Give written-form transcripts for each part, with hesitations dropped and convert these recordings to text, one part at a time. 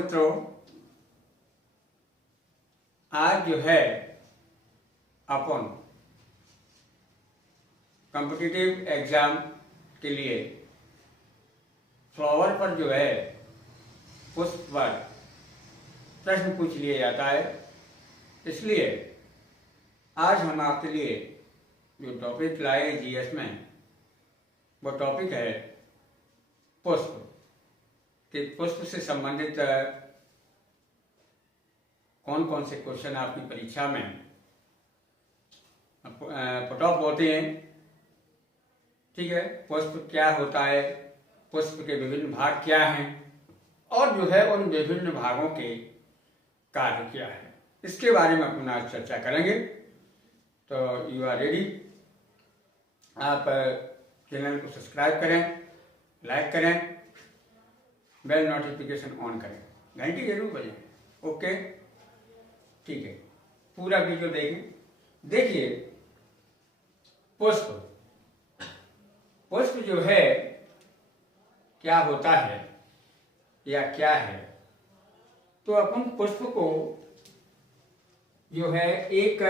मित्रों, आज जो है अपन कॉम्पिटिटिव एग्जाम के लिए फ्लावर पर जो है पुष्प पर प्रश्न पूछ लिया जाता है। इसलिए आज हम आपके लिए जो टॉपिक लाए जीएस में, वो टॉपिक है पुष्प। कि पुष्प से संबंधित कौन कौन से क्वेश्चन आपकी परीक्षा में पुट ऑफ होते हैं। ठीक है, पुष्प क्या होता है, पुष्प के विभिन्न भाग क्या हैं और जो है उन विभिन्न भागों के कार्य क्या है, इसके बारे में अपन आज चर्चा करेंगे। तो यू आर रेडी। आप चैनल को सब्सक्राइब करें, लाइक करें, बेल नोटिफिकेशन ऑन करें, घंटी जरूर बजाएं। ओके, ठीक है, पूरा वीडियो देखें। देखिए, पुष्प जो है क्या होता है या क्या है, तो अपन पुष्प को जो है एक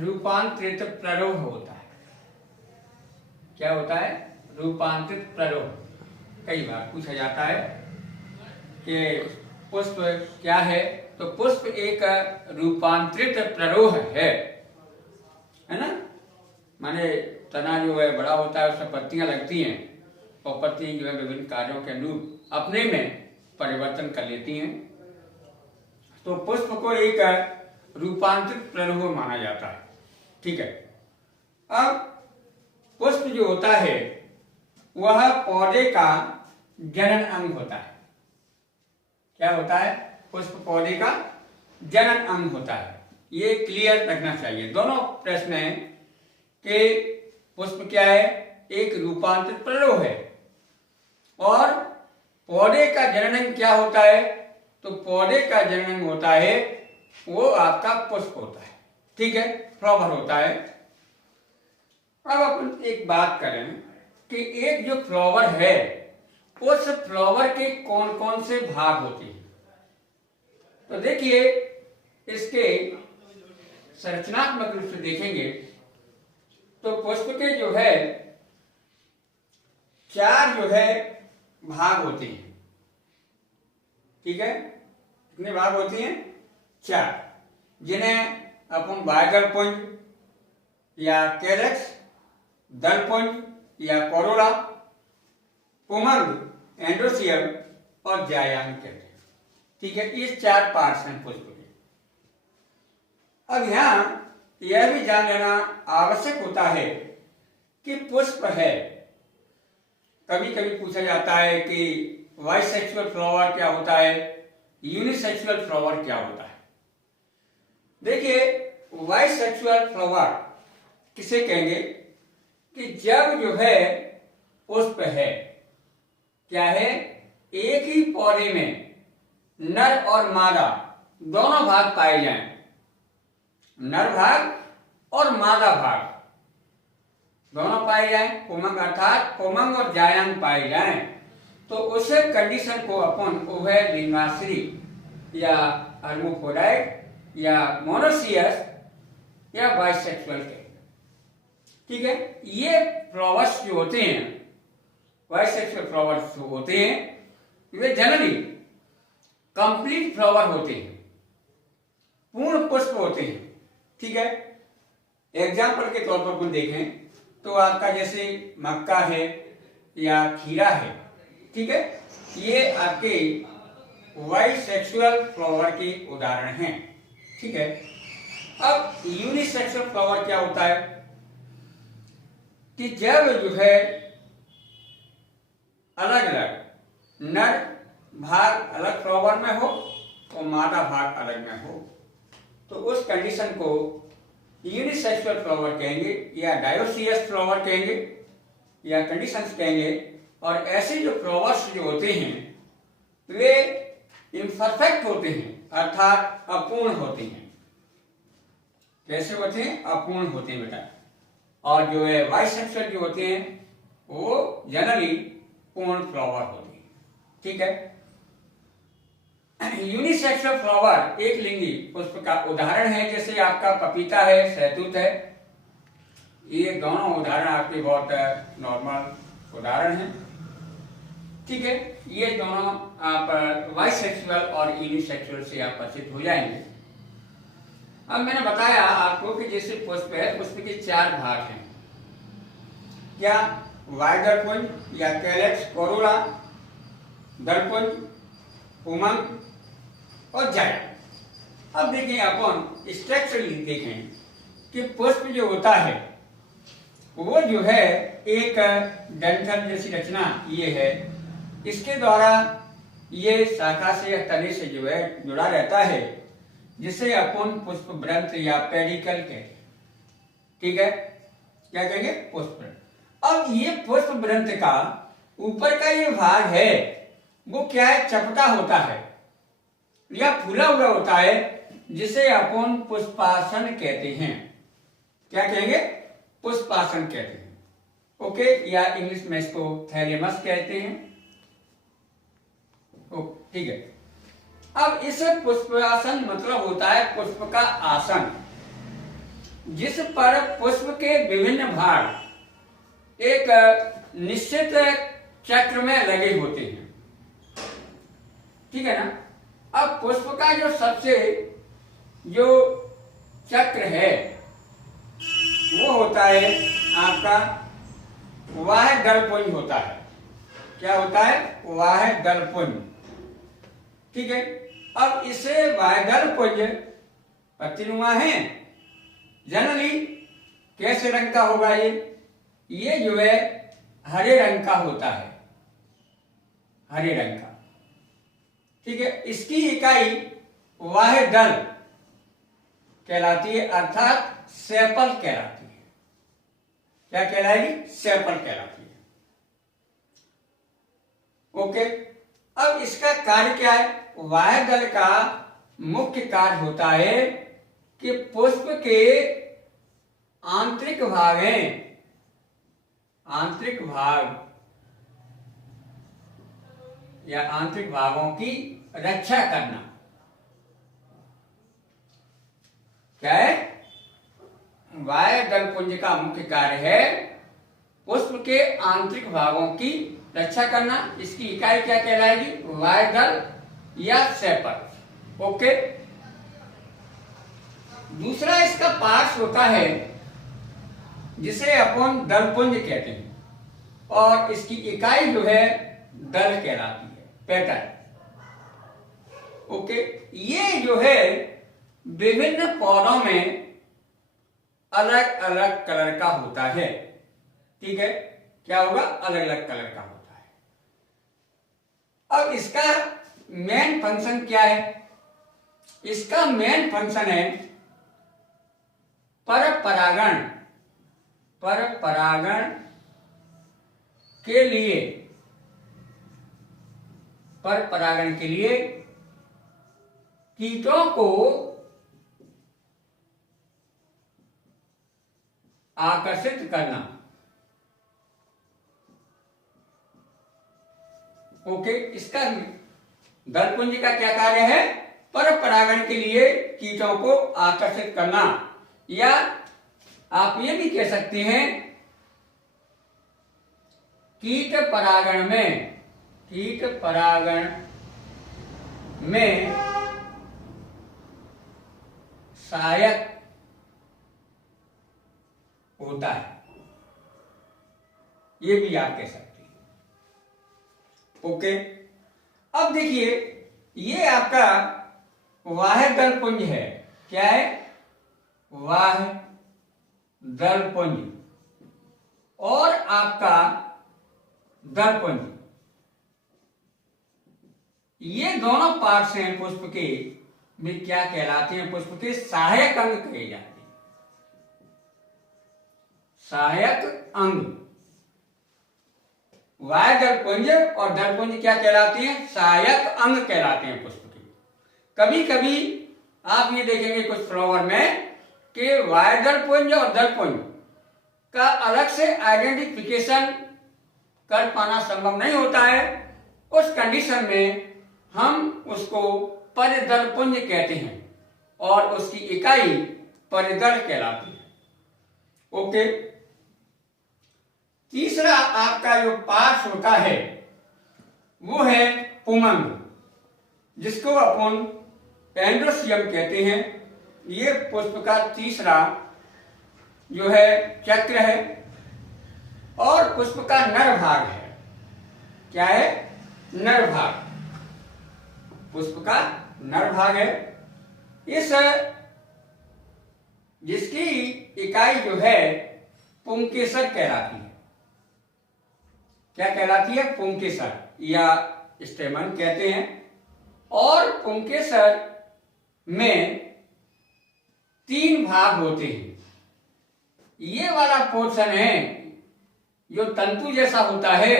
रूपांतरित प्ररोह होता है। क्या होता है? रूपांतरित प्ररोह। कई बार पूछा जाता है कि पुष्प क्या है, तो पुष्प एक रूपांतरित प्ररोह है ना। माने तना जो है बड़ा होता है, उसमें पत्तियां लगती हैं और पत्तियां जो है विभिन्न कार्यों के अनुरूप अपने में परिवर्तन कर लेती हैं। तो पुष्प को एक रूपांतरित प्ररोह माना जाता है। ठीक है, अब पुष्प जो होता है वह पौधे का जनन अंग होता है। क्या होता है? पुष्प पौधे का जनन अंग होता है। ये क्लियर रखना चाहिए। दोनों प्रश्न हैं कि पुष्प क्या है, एक रूपांतरित प्ररोह है, और पौधे का जनन अंग क्या होता है, तो पौधे का जनन अंग होता है वो आपका पुष्प होता है। ठीक है, फ्लावर होता है। अब अपन एक बात करें कि एक जो फ्लावर है उस फ्लावर के कौन कौन से भाग होते हैं। तो देखिए, इसके संरचनात्मक रूप से देखेंगे तो पुष्प के जो है चार जो है भाग होते हैं। ठीक है, कितने भाग होते हैं? चार, जिन्हें अपन बाह्यदल पुंज या कैलक्स, दल पुंज या कोरोला, पुंगंग, एंडोसियम और जायांग कहते हैं। ठीक है, ये चार पार्ट्स हैं पुष्प के। अब यहां यह भी जान लेना आवश्यक होता है कि पुष्प है, कभी कभी पूछा जाता है कि बाइसेक्सुअल फ्लावर क्या होता है, यूनिसेक्सुअल फ्लावर क्या होता है। देखिए, बाइसेक्सुअल फ्लावर किसे कहेंगे कि जब जो है पुष्प है, क्या है, एक ही पौधे में नर और मादा दोनों भाग पाए जाएं, नर भाग और मादा भाग दोनों पाए जाएं, पुंगंग अर्थात पुंगंग और जायांग पाए जाएं, तो उस कंडीशन को अपन उभय लिंगाश्री या हर्माफ्रोडाइट या मोनोसियस या बाइसेक्सुअल कहते हैं। ठीक है, ये फ्लावर्स जो होते हैं, बाइसेक्सुअल फ्लावर्स जो होते हैं, वे जनरली कंप्लीट फ्लावर होते हैं, पूर्ण पुष्प होते हैं। ठीक है, एग्जाम्पल के तौर पर अपन देखें तो आपका जैसे मक्का है या खीरा है। ठीक है, ये आपके बाइसेक्सुअल फ्लावर के उदाहरण हैं। ठीक है, अब यूनिसेक्सुअल फ्लावर क्या होता है कि जब जो है अलग अलग नर भाग अलग फ्लावर में हो और मादा भाग अलग में हो, तो उस कंडीशन को यूनिसेक्सुअल फ्लावर कहेंगे या डायोसियस फ्लावर कहेंगे या कंडीशंस कहेंगे। और ऐसे जो फ्लावर्स जो होते हैं वे इम्परफेक्ट होते हैं, अर्थात अपूर्ण होते हैं। कैसे होते हैं? अपूर्ण होते हैं बेटा। और जो है बाइसेक्सुअल जो होते हैं वो जनरली पूर्ण फ्लावर होते हैं। ठीक है, यूनिसेक्सुअल फ्लावर, एक लिंगी पुष्प का उदाहरण है, जैसे आपका पपीता है, शहतूत है। ये दोनों उदाहरण आपके बहुत नॉर्मल उदाहरण हैं, ठीक है। ये दोनों आप बाइसेक्सुअल और यूनिसेक्सुअल से आप परिचित हो जाएंगे। अब मैंने बताया आपको कि जैसे पुष्प है, पुष्प के 4 भाग हैं। क्या? वाय दलपुंज या कैलेक्स, कोरोला, दलपुंज, उमंग और जाइलम। अब देखें, अपन स्ट्रक्चर देखें कि पुष्प जो होता है वो जो है एक डंठल जैसी रचना ये है, इसके द्वारा ये शाखा से या तने से जो है जुड़ा रहता है, जिसे अपन पुष्प ग्रंथ या पेडिकल कहते हैं, ठीक है। क्या कहेंगे? पुष्प ग्रंथ। अब ये पुष्प ग्रंथ का ऊपर का ये भाग है वो क्या है? चपटा होता है या फूला हुआ होता है, जिसे अपन पुष्पासन कहते हैं। क्या कहेंगे? पुष्पासन कहते हैं, ओके। या इंग्लिश में इसको थैलेमस कहते हैं, ठीक है। अब इस पुष्पासन मतलब होता है पुष्प का आसन, जिस पर पुष्प के विभिन्न भाग एक निश्चित चक्र में लगे होते हैं, ठीक है ना। अब पुष्प का जो सबसे जो चक्र है वो होता है आपका वाह्य दलपुंज होता है। क्या होता है? वाह्य दलपुंज, ठीक है। अब इसे वाह्य दलपुंज पत्तीनुमा है, जनरली कैसे रंग का होगा? ये जो है हरे रंग का होता है, हरे रंग का, ठीक है। इसकी इकाई वाह्य दल कहलाती है, अर्थात सेपल कहलाती है। क्या कहलाएगी? सेपल कहलाती है, ओके। अब इसका कार्य क्या है? वाह्य दल का मुख्य कार्य होता है कि पुष्प के आंतरिक भाग हैं, आंतरिक भाग या आंतरिक भागों की रक्षा करना। क्या है? वाह्य दलपुंज का मुख्य कार्य है पुष्प के आंतरिक भागों की रक्षा करना। इसकी इकाई क्या कहलाएगी? वाह्य दल या सेपल, ओके। दूसरा इसका पार्श्व होता है जिसे अपन दलपुंज कहते हैं, और इसकी इकाई जो है दल कहलाती है, पेटल, ओके। ये जो है विभिन्न पौधों में अलग अलग कलर का होता है, ठीक है। क्या होगा? अलग अलग कलर का होता है। अब इसका मेन फंक्शन क्या है? इसका मेन फंक्शन है पर परागण, पर परागण के लिए, पर परागण के लिए कीटों को आकर्षित करना, ओके। इसका दलपुंज का क्या कार्य है? पर परागण के लिए कीटों को आकर्षित करना, या आप ये भी कह सकते हैं कीट परागण में, कीट परागण में सहायक होता है, ये भी आप कह सकते हैं, ओके। अब देखिए, ये आपका वाह्य दलपुंज है। क्या है? वाह्य दलपुंज, और आपका दलपुंज, ये दोनों पार्ट्स हैं पुष्प के, में क्या कहलाते हैं? पुष्प के सहायक अंग कहे जाते हैं, सहायक अंग। वाह्य दलपुंज और दलपुंज क्या कहलाते हैं? सहायक अंग कहलाते हैं पुष्प के। कभी कभी आप ये देखेंगे कुछ फ्लावर में कि वाह्य दलपुंज और दलपुंज का अलग से आइडेंटिफिकेशन कर पाना संभव नहीं होता है। उस कंडीशन में हम उसको परिदल पुंज कहते हैं और उसकी इकाई परिदल कहलाती है। ओके। तीसरा आपका जो पार्ट होता है वो है पुमंग, जिसको अपन एंड्रोसियम कहते हैं। ये पुष्प का तीसरा जो है चक्र है और पुष्प का नर भाग है। क्या है? नर भाग। पुष्प का नर भाग है। इस जिसकी इकाई जो है पुंकेसर कहलाती है। क्या कहलाती है? पुंकेसर या स्टेमन कहते हैं। और पुंकेसर में 3 भाग होते हैं। ये वाला पोर्शन है जो तंतु जैसा होता है,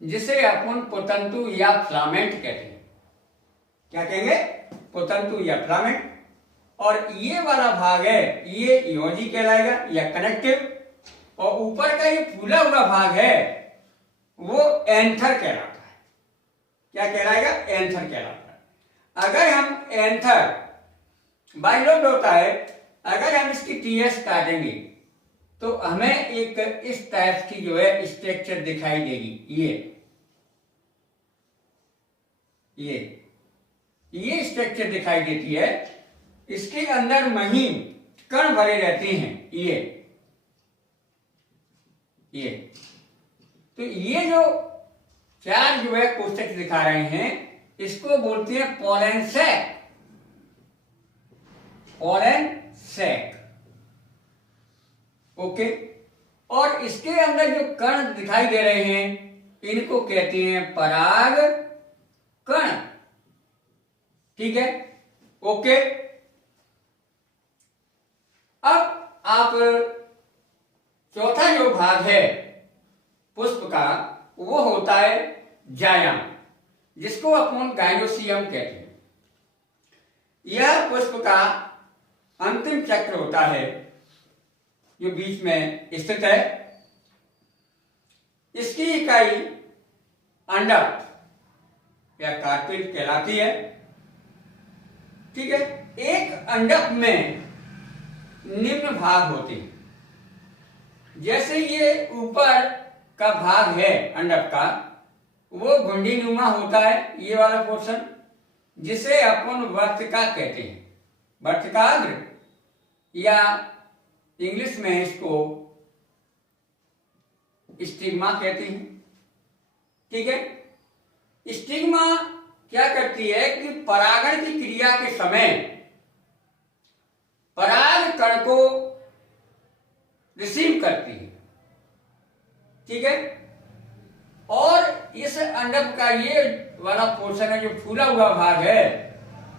जिसे अपन पुतंतु या फिलामेंट कहते हैं। क्या कहेंगे? पुतंतु या फिलामेंट। और ये वाला भाग है, ये योजी कहलाएगा या कनेक्टिव। और ऊपर का ये फूला हुआ भाग है वो एंथर कहलाता है। क्या कहलाएगा? एंथर कहलाता है। अगर हम एंथर बाइलोब्ड होता है, अगर हम इसकी टीएस काटेंगे तो हमें एक इस टाइप की जो है स्ट्रक्चर दिखाई देगी। ये स्ट्रक्चर दिखाई देती है। इसके अंदर महीन कण भरे रहते हैं। ये तो ये जो 4 जो है कोष्ठक दिखा रहे हैं, इसको बोलते हैं pollen sac. Pollen sac. Okay. और इसके अंदर जो कण दिखाई दे रहे हैं, इनको कहते हैं पराग कण। ठीक है? ओके। अब आप चौथा जो भाग है पुष्प का, वो होता है जायाम, जिसको अपन गाइनोसियम कहते हैं। यह पुष्प का अंतिम चक्र होता है जो बीच में स्थित है। इसकी इकाई अंडक या कार्पेल कहलाती है। ठीक है? एक अंडक में निम्न भाग होते हैं। जैसे ये ऊपर का भाग है अंडक का, वो घुंडीनुमा होता है, ये वाला पोर्शन, जिसे अपन वर्तिका कहते हैं। वर्तिकाग्र या इंग्लिश में इसको स्टिग्मा कहते हैं। ठीक है? स्टिग्मा क्या करती है कि परागण की क्रिया के समय पराग कण को रिसीव करती है। ठीक है? और इस अंडक का ये वाला पोर्शन है जो फूला हुआ भाग है,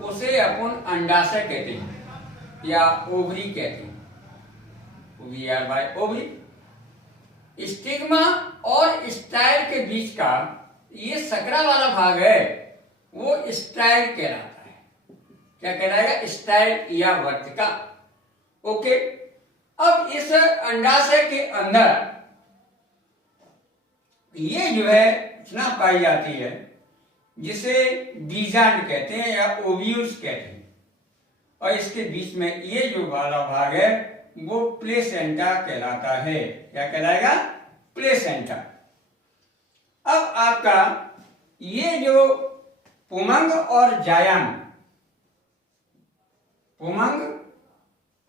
उसे अपन अंडाशय कहते हैं या ओवरी कहते हैं। ओवरी। स्टिग्मा और स्टाइल के बीच का ये सकरा वाला भाग है, वो स्टाइल कहलाता है। क्या कहलाएगा? स्टाइल या वर्तिका। ओके। अब इस अंडाशय के अंदर ये जो है रचना पाई जाती है, जिसे बीजांड कहते हैं या ओव्यूल्स कहते हैं। और इसके बीच में ये जो वाला भाग है वो प्लेसेंटा कहलाता है। क्या कहलाएगा? प्लेसेंटा। अब आपका ये जो पुमंग और जायाम, पुमंग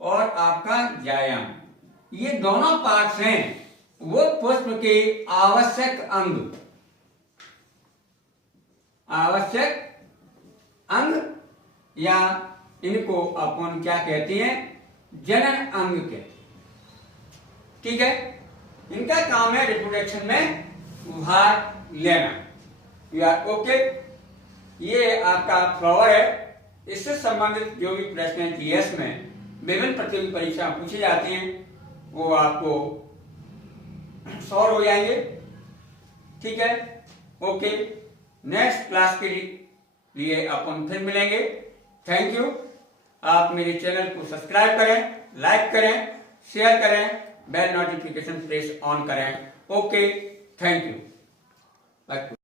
और आपका जायाम, ये दोनों पार्ट्स हैं, वो पुष्प के आवश्यक अंग या इनको अपन क्या कहते हैं? जनन अंग कहते हैं। ठीक है? इनका काम है रिप्रोडक्शन में भाग लेना। या ओके। ये आपका फ्लावर है। इससे संबंधित जो भी प्रश्न जीएस में विभिन्न प्रतियोगी परीक्षा पूछे जाते हैं, वो आपको सॉल्व हो जाएंगे। ठीक है? ओके। नेक्स्ट क्लास के लिए अपन फिर मिलेंगे। Thank you. आप मेरे चैनल को सब्सक्राइब करें, लाइक करें, शेयर करें, बेल नोटिफिकेशन प्रेस ऑन करें। ओके। Thank you.